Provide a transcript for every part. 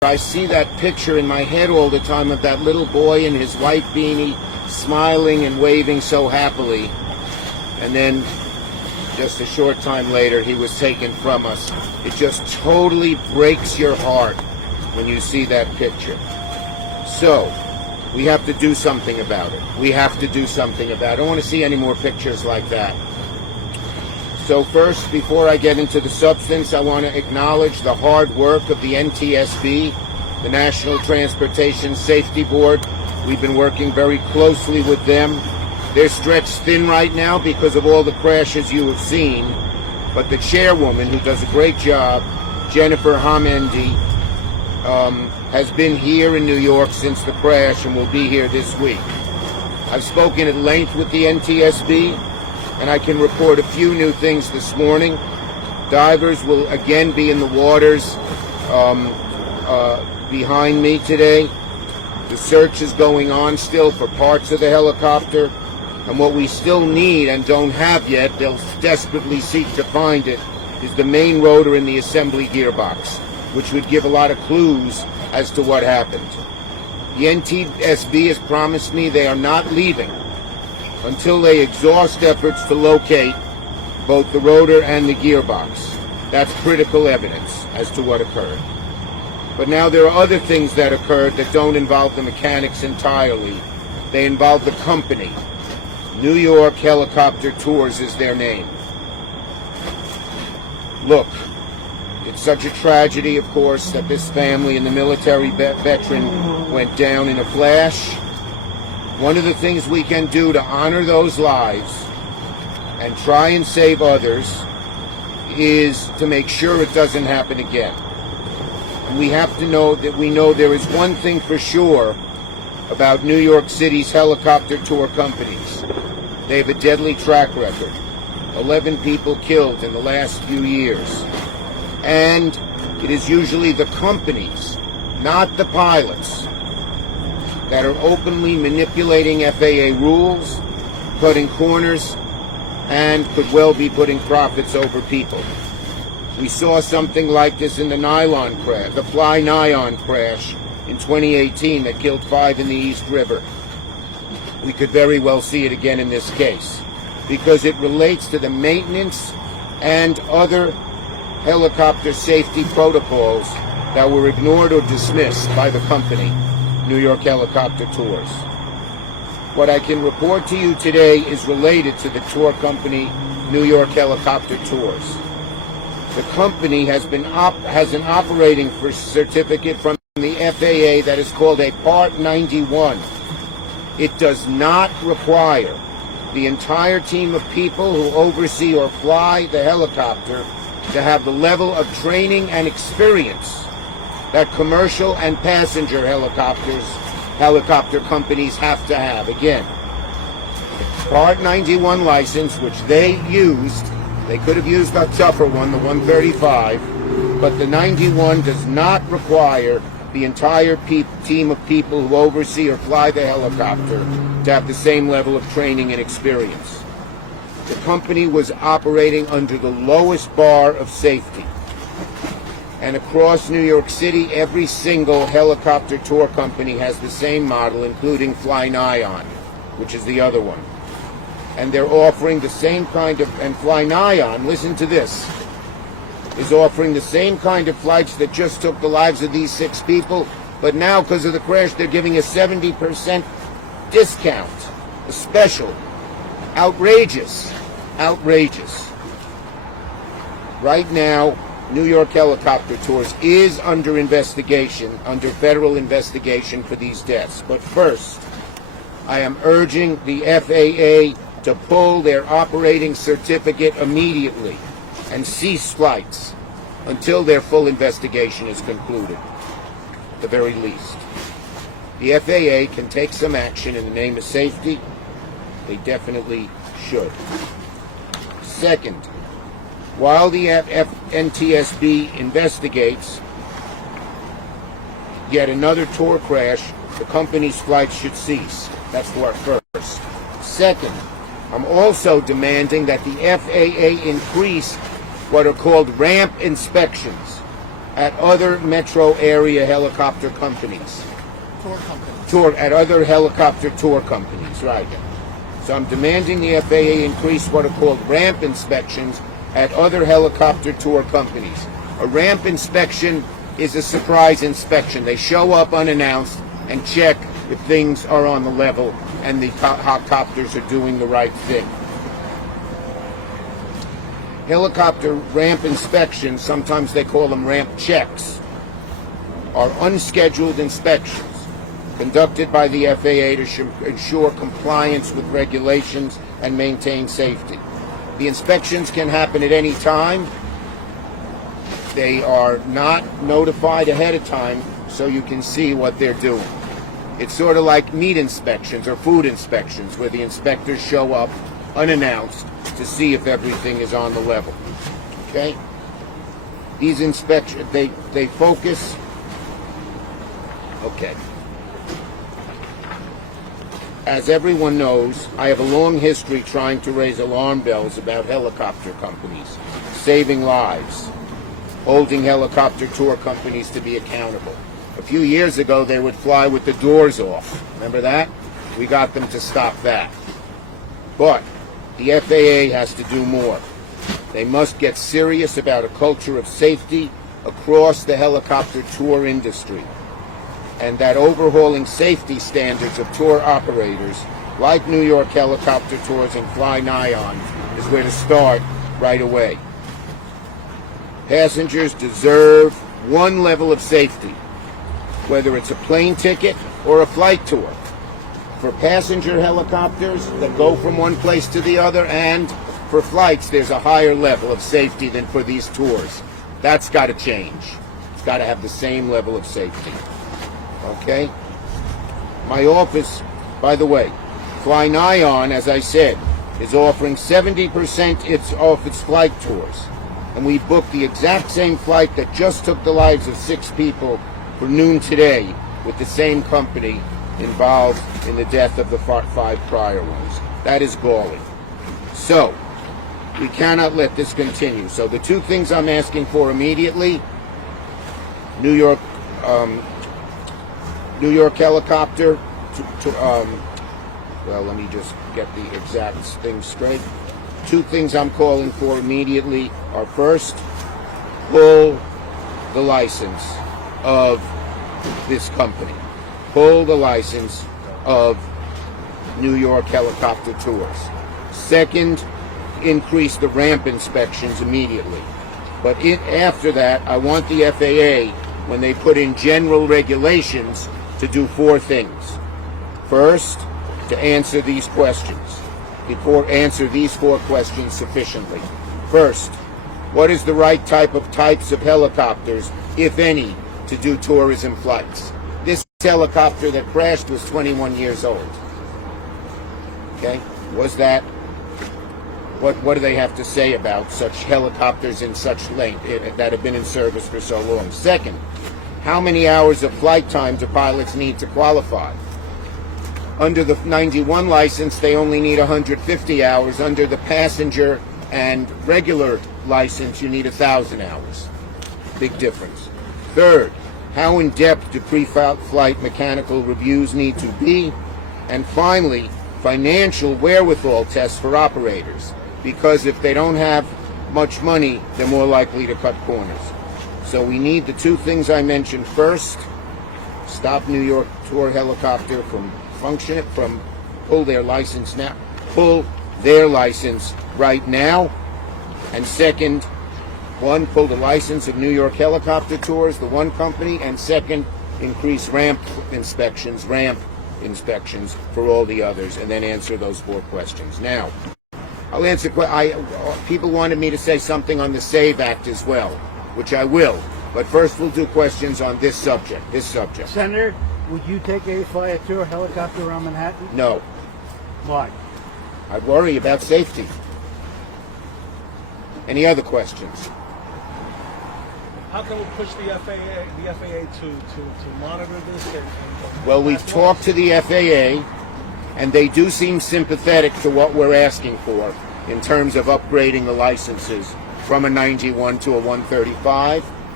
I see that picture in my head all the time of that little boy in his white beanie, smiling and waving so happily. And then, just a short time later, he was taken from us. It just totally breaks your heart when you see that picture. So, we have to do something about it. We have to do something about it. I don't want to see any more pictures like that. So first, before I get into the substance, I want to acknowledge the hard work of the NTSB, the National Transportation Safety Board. We've been working very closely with them. They're stretched thin right now because of all the crashes you have seen, but the chairwoman, who does a great job, Jennifer Hamendi, has been here in New York since the crash and will be here this week. I've spoken at length with the NTSB, and I can report a few new things this morning. Divers will again be in the waters behind me today. The search is going on still for parts of the helicopter, and what we still need and don't have yet, they'll desperately seek to find it, is the main rotor in the assembly gearbox, which would give a lot of clues as to what happened. The NTSB has promised me they are not leaving until they exhaust efforts to locate both the rotor and the gearbox. That's critical evidence as to what occurred. But now there are other things that occurred that don't involve the mechanics entirely. They involve the company. New York Helicopter Tours is their name. Look, it's such a tragedy, of course, that this family and the military veteran went down in a flash. One of the things we can do to honor those lives and try and save others is to make sure it doesn't happen again. And we have to know that we know there is one thing for sure about New York City's helicopter tour companies. They have a deadly track record. 11 people killed in the last few years. And it is usually the companies, not the pilots, that are openly manipulating FAA rules, cutting corners, and could well be putting profits over people. We saw something like this in the Fly Nylon crash in 2018 that killed 5 in the East River. We could very well see it again in this case, because it relates to the maintenance and other helicopter safety protocols that were ignored or dismissed by the company, New York Helicopter Tours. What I can report to you today is related to the tour company, New York Helicopter Tours. The company has an operating certificate from the FAA that is called a Part 91. It does not require the entire team of people who oversee or fly the helicopter to have the level of training and experience that commercial and passenger helicopter companies have to have. Again, Part 91 license, which they used, they could have used a tougher one, the 135, but the 91 does not require the entire team of people who oversee or fly the helicopter to have the same level of training and experience. The company was operating under the lowest bar of safety. And across New York City, every single helicopter tour company has the same model, including Fly Nylon, which is the other one. And they're offering the same kind of, and Fly Nylon, listen to this, is offering the same kind of flights that just took the lives of these 6 people, but now, because of the crash, they're giving a 70% discount, a special. Outrageous. Outrageous. Right now, New York Helicopter Tours is under investigation, under federal investigation for these deaths. But first, I am urging the FAA to pull their operating certificate immediately and cease flights until their full investigation is concluded, at the very least. The FAA can take some action in the name of safety. They definitely should. Second, while the NTSB investigates yet another tour crash, the company's flights should cease. That's for first. Second, I'm also demanding that the FAA increase what are called ramp inspections at other metro area helicopter companies. At other helicopter tour companies, right. So I'm demanding the FAA increase what are called ramp inspections at other helicopter tour companies. A ramp inspection is a surprise inspection. They show up unannounced and check if things are on the level and the helicopters are doing the right thing. Helicopter ramp inspections, sometimes they call them ramp checks, are unscheduled inspections conducted by the FAA to ensure compliance with regulations and maintain safety. The inspections can happen at any time. They are not notified ahead of time so you can see what they're doing. It's sort of like meat inspections or food inspections where the inspectors show up unannounced to see if everything is on the level. Okay? These inspections, they focus. Okay. As everyone knows, I have a long history trying to raise alarm bells about helicopter companies, saving lives, holding helicopter tour companies to be accountable. A few years ago, they would fly with the doors off. Remember that? We got them to stop that. But the FAA has to do more. They must get serious about a culture of safety across the helicopter tour industry, and that overhauling safety standards of tour operators like New York Helicopter Tours and Fly Nyan is where to start right away. Passengers deserve one level of safety, whether it's a plane ticket or a flight tour. For passenger helicopters that go from one place to the other, and for flights, there's a higher level of safety than for these tours. That's got to change. It's got to have the same level of safety. Okay? My office, by the way, Fly Nyan, as I said, is offering 70% off its flight tours. And we booked the exact same flight that just took the lives of 6 people for noon today with the same company involved in the death of the 5 prior ones. That is galling. So, we cannot let this continue. So the 2 things I'm asking for immediately, New York Helicopter, well, let me just get the exact thing straight. 2 things I'm calling for immediately are, first, pull the license of this company. Pull the license of New York Helicopter Tours. Second, increase the ramp inspections immediately. But after that, I want the FAA, when they put in general regulations, to do 4 things. First, to answer these questions. Answer these 4 questions sufficiently. First, what is the right types of helicopters, if any, to do tourism flights? This helicopter that crashed was 21 years old. Okay? Was that? What do they have to say about such helicopters in such length that have been in service for so long? Second, how many hours of flight time do pilots need to qualify? Under the 91 license, they only need 150 hours. Under the passenger and regular license, you need 1,000 hours. Big difference. Third, how in-depth do pre-flight mechanical reviews need to be? And finally, financial wherewithal tests for operators. Because if they don't have much money, they're more likely to cut corners. So we need the 2 things I mentioned first. Stop New York Tour Helicopter from pull their license now. Pull their license right now. And second, 1, pull the license of New York Helicopter Tours, the one company. And second, increase ramp inspections for all the others, and then answer those 4 questions. Now, I'll answer. People wanted me to say something on the SAVE Act as well, which I will. But first, we'll do questions on this subject. Senator, would you fly a tour helicopter around Manhattan? No. Why? I worry about safety. Any other questions? How can we push the FAA to monitor this? Well, we've talked to the FAA, and they do seem sympathetic to what we're asking for in terms of upgrading the licenses from a 91 to a 135.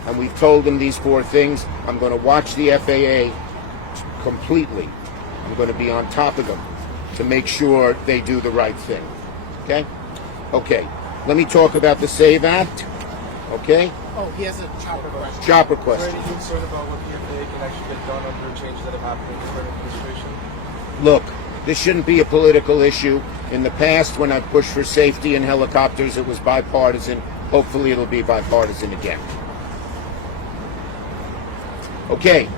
and we've told them these 4 things. I'm going to watch the FAA completely. I'm going to be on top of them to make sure they do the right thing. Okay? Okay. Let me talk about the SAVE Act. Okay? Oh, he has a chopper question. Chopper Is question. there any concern about what the FAA can actually get done under changes that have happened in the current administration? Look, this shouldn't be a political issue. In the past, when I pushed for safety in helicopters, it was bipartisan. Hopefully it'll be bipartisan again. Okay.